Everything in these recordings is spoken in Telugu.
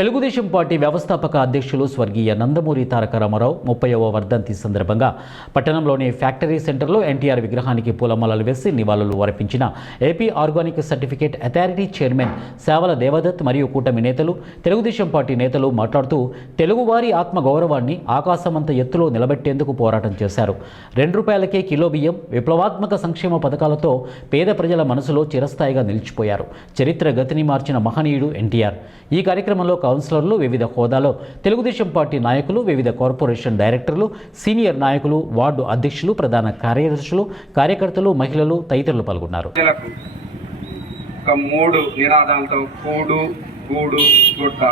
తెలుగుదేశం పార్టీ వ్యవస్థాపక అధ్యక్షులు స్వర్గీయ నందమూరి తారక రామారావు 30వ వర్ధంతి సందర్భంగా పట్టణంలోని ఫ్యాక్టరీ సెంటర్లో ఎన్టీఆర్ విగ్రహానికి పూలమాలలు వేసి నివాళులు అర్పించిన AP organic certificate authority chairman సేవల దేవదత్ మరియు కూటమి నేతలు, తెలుగుదేశం పార్టీ నేతలు మాట్లాడుతూ తెలుగువారి ఆత్మగౌరవాన్ని ఆకాశమంత ఎత్తులో నిలబెట్టేందుకు పోరాటం చేశారు. ₹2కే కిలో బియ్యం, విప్లవాత్మక సంక్షేమ పథకాలతో పేద ప్రజల మనసులో చిరస్థాయిగా నిలిచిపోయారు. చరిత్ర గతిని మార్చిన మహనీయుడు ఎన్టీఆర్. ఈ కార్యక్రమంలో కౌన్సిలర్లు, వివిధ హోదాలో తెలుగుదేశం పార్టీ నాయకులు, వివిధ కార్పొరేషన్ డైరెక్టర్లు, సీనియర్ నాయకులు, వార్డు అధ్యక్షులు, ప్రధాన కార్యదర్శులు, కార్యకర్తలు, మహిళలు తదితరులు పాల్గొన్నారు. మూడు నినాదాలతో కూడు, గూడు, గుడ్డ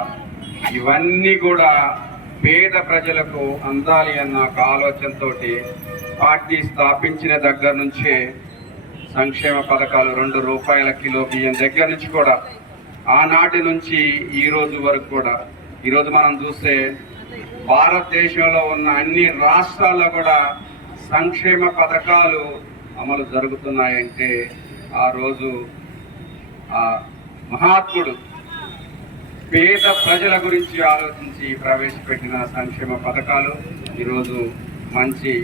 ఇవన్నీ కూడా పేద ప్రజలకు అందాలి అన్న ఒక ఆలోచనతో పార్టీ స్థాపించిన దగ్గర నుంచే సంక్షేమ పథకాలు ₹2 కిలో బియ్యం దగ్గర నుంచి కూడా ఆనాటి నుంచి ఈ రోజు వరకు కూడా ఈరోజు మనం చూస్తే భారతదేశంలో ఉన్న అన్ని రాష్ట్రాల్లో కూడా సంక్షేమ పథకాలు అమలు జరుగుతున్నాయంటే ఆ రోజు ఆ మహాత్ముడు పేద ప్రజల గురించి ఆలోచించి ప్రవేశపెట్టిన సంక్షేమ పథకాలు ఈరోజు మంచి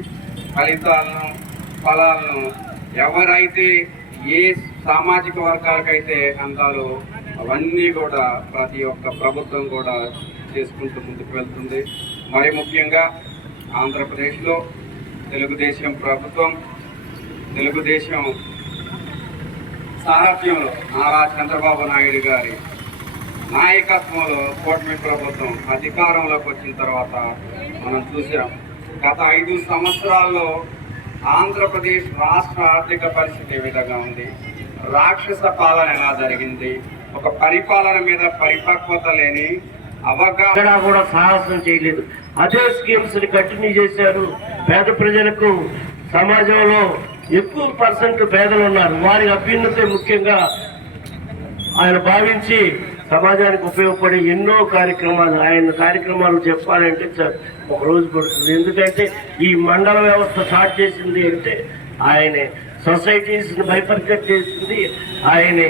ఫలాలను ఎవరైతే ఏ సామాజిక వర్గాలకైతే అందాలో అవన్నీ కూడా ప్రతి ఒక్క ప్రభుత్వం కూడా చేసుకుంటూ ముందుకు వెళ్తుంది. మరి ముఖ్యంగా ఆంధ్రప్రదేశ్లో తెలుగుదేశం ప్రభుత్వం, తెలుగుదేశం సారథ్యంలో నారా చంద్రబాబు నాయుడు గారి నాయకత్వంలో కూటమి ప్రభుత్వం అధికారంలోకి వచ్చిన తర్వాత మనం చూసాం. గత 5 సంవత్సరాల్లో ఆంధ్రప్రదేశ్ రాష్ట్ర ఆర్థిక పరిస్థితి ఏ విధంగా ఉంది, రాక్షస పాలన ఎలా జరిగింది, ఒక పరిపాలన మీద పరిపక్వత లేని అవగాహన కూడా సాహసం చేయలేదు. అదే స్కీమ్స్ ని కంటిన్యూ చేశారు. పేద ప్రజలకు సమాజంలో ఎక్కువ % పేదలు ఉన్నారు. వారి అభ్యున్నతే ముఖ్యంగా ఆయన భావించి సమాజానికి ఉపయోగపడే ఎన్నో కార్యక్రమాలు, ఆయన కార్యక్రమాలు చెప్పాలంటే ఒక రోజు పడుతుంది. ఎందుకంటే ఈ మండల వ్యవస్థ స్టార్ట్ చేసింది అంటే ఆయనే, సొసైటీస్ ని బైఫర్కేట్ చేసింది ఆయనే.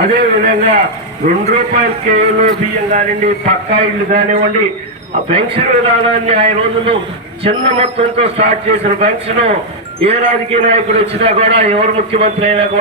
అదే విధంగా ₹2 కిలో బియ్యం కానివ్వండి, పక్కా ఇళ్ళు కానివ్వండి, ఆ పెన్షన్ విధానాన్ని ఆయన రోజులు చిన్న మొత్తంతో స్టార్ట్ చేసిన పెన్షన్ ఏ రాజకీయ నాయకుడు వచ్చినా కూడా, ఎవరు ముఖ్యమంత్రి అయినా కూడా